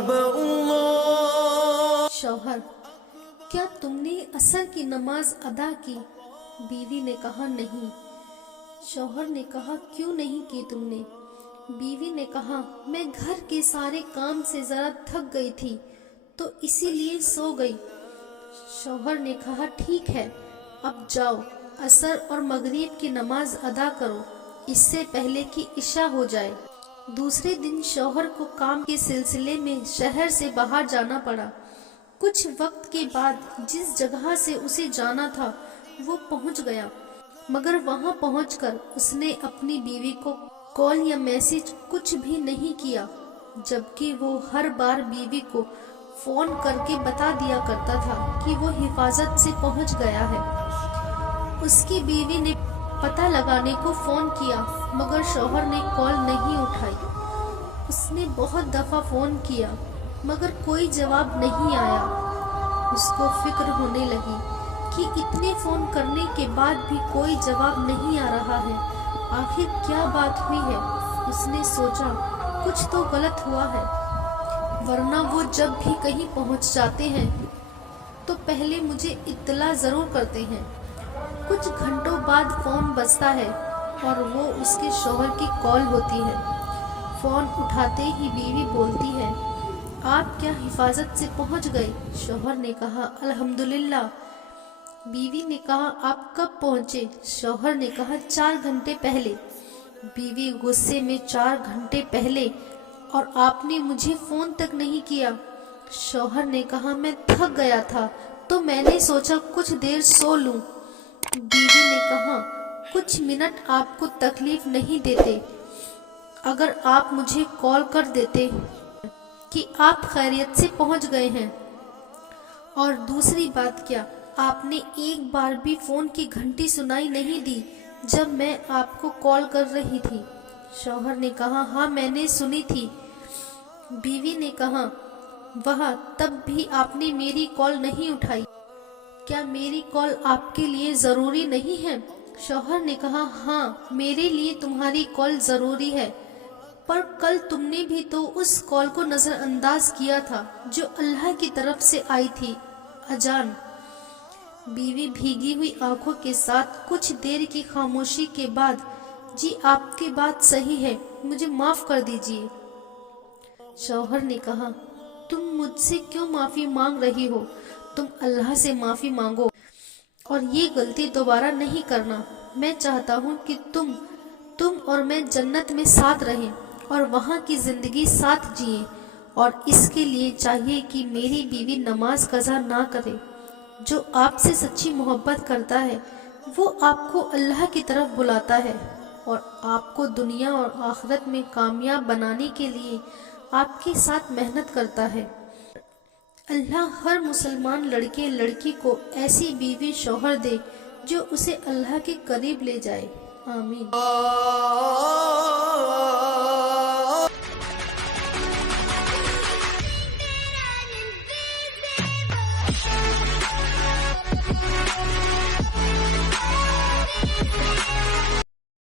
أكبر الله. شوہر: کیا تم نے عصر کی نماز ادا کی؟ بیوی نے کہا نہیں۔ شوہر نے کہا کیوں نہیں کی تم نے؟ بیوی نے کہا میں گھر کے سارے کام سے ذرا تھک گئی تھی تو اسی لیے سو گئی۔ شوہر نے کہا ٹھیک ہے، اب جاؤ عصر اور مغرب کی نماز ادا کرو اس سے پہلے کہ عشاء ہو جائے۔ دوسرے دن شوہر کو کام کے سلسلے میں شہر سے باہر جانا پڑا۔ کچھ وقت کے بعد جس جگہ سے اسے جانا تھا وہ پہنچ گیا، مگر وہاں پہنچ کر اس نے اپنی بیوی کو کال یا میسج کچھ بھی نہیں کیا، جبکہ وہ ہر بار بیوی کو فون کر کے بتا دیا کرتا تھا کہ وہ حفاظت سے پہنچ گیا ہے۔ اس کی بیوی نے پتہ لگانے کو فون کیا مگر شوہر نے کال نہیں اٹھائی۔ اس نے بہت دفعہ فون کیا مگر کوئی جواب نہیں آیا۔ اس کو فکر ہونے لگی کہ اتنے فون کرنے کے بعد بھی کوئی جواب نہیں آ رہا ہے، آخر کیا بات ہوئی ہے؟ اس نے سوچا کچھ تو غلط ہوا ہے، ورنہ وہ جب بھی کہیں پہنچ جاتے ہیں تو پہلے مجھے اطلاع ضرور کرتے ہیں۔ کچھ گھنٹوں بعد فون بجتا ہے اور وہ اس کے شوہر کی کال ہوتی ہے۔ فون اٹھاتے ہی بیوی بولتی ہے آپ کیا حفاظت سے پہنچ گئے؟ شوہر نے کہا الحمدللہ۔ بیوی نے کہا آپ کب پہنچے؟ شوہر نے کہا 4 گھنٹے پہلے۔ بیوی غصے میں 4 گھنٹے پہلے اور آپ نے مجھے فون تک نہیں کیا؟ شوہر نے کہا میں تھک گیا تھا تو میں نے سوچا کچھ دیر سو لوں۔ بیوی نے کہا کچھ منٹ آپ کو تکلیف نہیں دیتے اگر آپ مجھے کال کر دیتے کہ آپ خیریت سے پہنچ گئے ہیں؟ اور دوسری بات کیا آپ نے ایک بار بھی فون کی گھنٹی سنائی نہیں دی جب میں آپ کو کال کر رہی تھی؟ شوہر نے کہا ہاں میں نے سنی تھی۔ بیوی نے کہا واہ، تب بھی آپ نے میری کال نہیں اٹھائی، کیا میری کال آپ کے لیے ضروری نہیں ہے؟ شوہر نے کہا ہاں میرے لیے تمہاری کال ضروری ہے، پر کل تم نے بھی تو اس کال کو نظر انداز کیا تھا جو اللہ کی طرف سے آئی تھی، اذان۔ بیوی بھیگی ہوئی آنکھوں کے ساتھ کچھ دیر کی خاموشی کے بعد جی آپ کی بات صحیح ہے، مجھے معاف کر دیجیے۔ شوہر نے کہا تم مجھ سے کیوں معافی مانگ رہی ہو؟ تم اللہ سے معافی مانگو اور یہ غلطی دوبارہ نہیں کرنا۔ میں چاہتا ہوں کہ تم اور میں جنت میں ساتھ رہیں اور وہاں کی زندگی ساتھ جئیں، اور اس کے لیے چاہیے کہ میری بیوی نماز قضا نہ کرے۔ جو آپ سے سچی محبت کرتا ہے وہ آپ کو اللہ کی طرف بلاتا ہے اور آپ کو دنیا اور آخرت میں کامیاب بنانے کے لیے آپ کے ساتھ محنت کرتا ہے۔ اللہ ہر مسلمان لڑکے لڑکی کو ایسی بیوی شوہر دے جو اسے اللہ کے قریب لے جائے، آمین۔